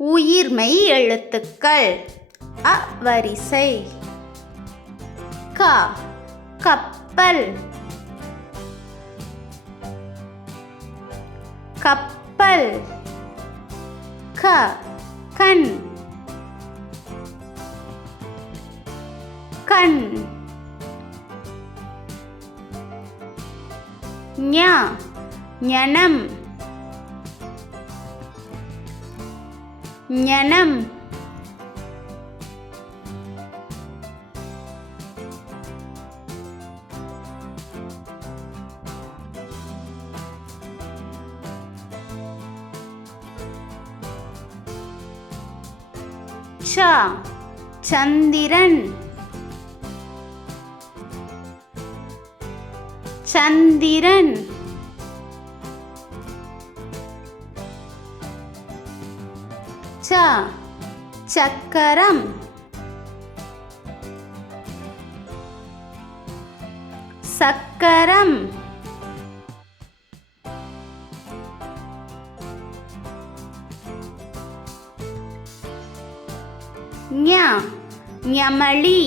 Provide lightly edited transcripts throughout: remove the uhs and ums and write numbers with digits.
உயிர்மெய் எழுத்துக்கள் அ வரிசை. க கப்பல் கப்பல். க கண் கண். ஞ ஞனம் ஞனம். ச சந்திரன் சந்திரன். ச சக்கரம் சக்கரம். ஞ ஞமலி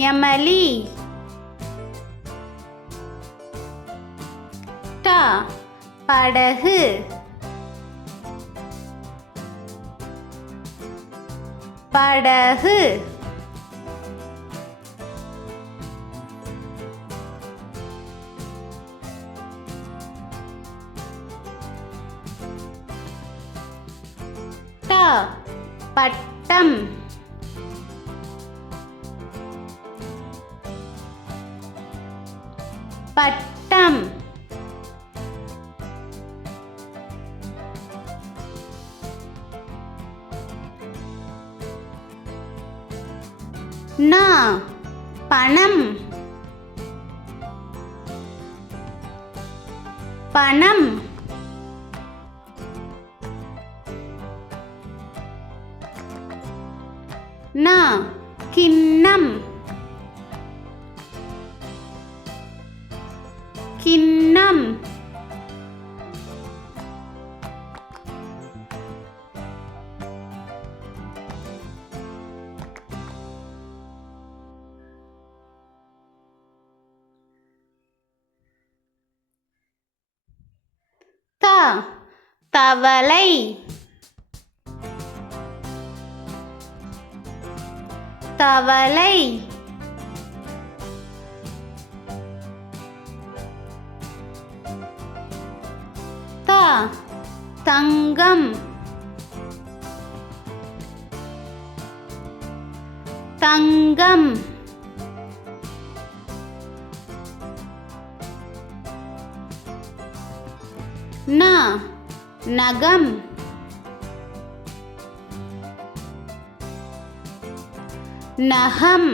ஞமலி. ட படகு படகு. ட பட்டம் பட்டம். ந பணம் பணம். ந கிண்ணம் கிண்ணம். த தவளை தவளை. த தங்கம் தங்கம். ந நகம் நகம்.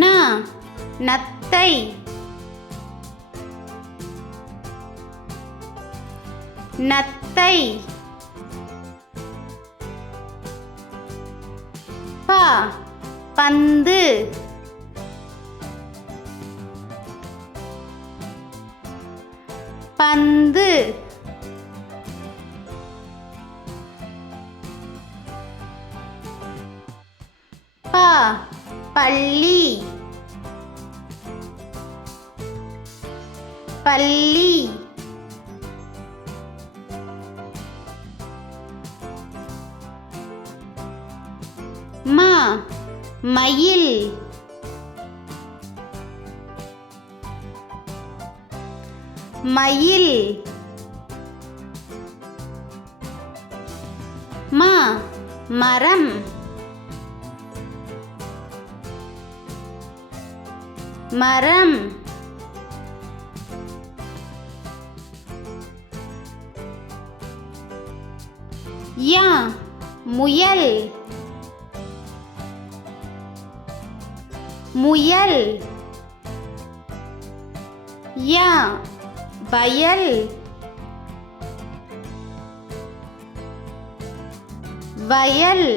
ந நத்தை நத்தை. ப பந்து பந்து. ப பள்ளி பள்ளி. ம மயில் மயில். ம மரம் மரம். ய முயல் முயல். ய வயல் வயல்.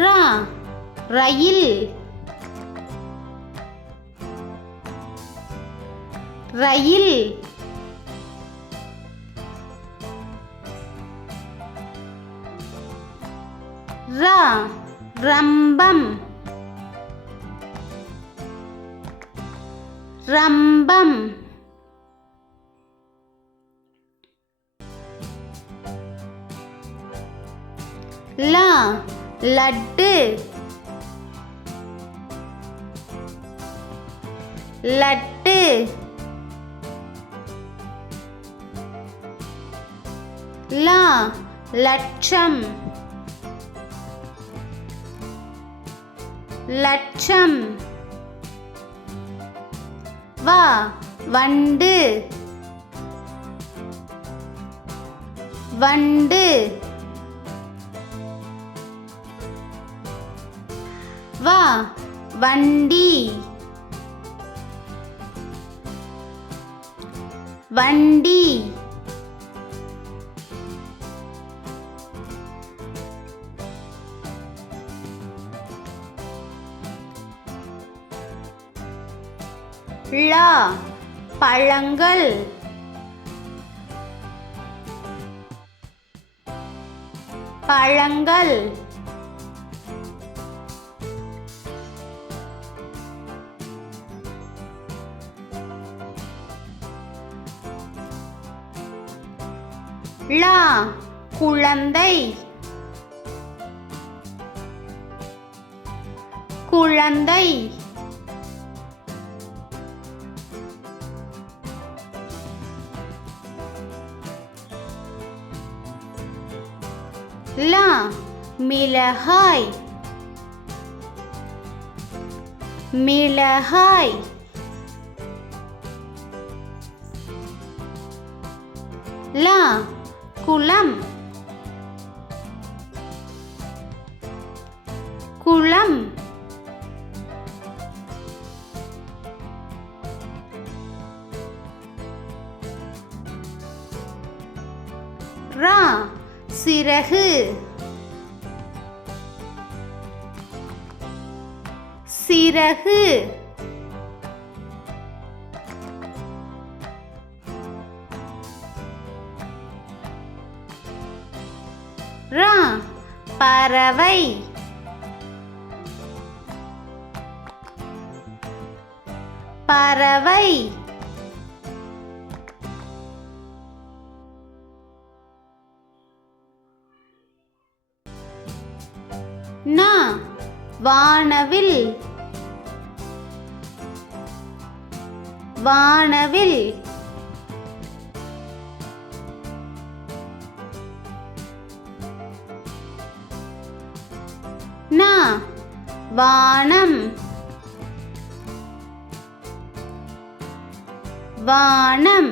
ரா ரயில் ரயில் ரா ரம்பம் ரம்பம் லா லட்டு லட்டு லா லட்சம் லட்சம் வா வண்டு வண்டு வா வண்டி வண்டி லா பழங்கள் பழங்கள் லா குழந்தை குழந்தை லா மிளகாய் மிளகாய் லா குளம் குளம் ரா சிறகு சிறகு ரா பறவை பறவை நா வானவில் வானவில் நா வானம் வானம்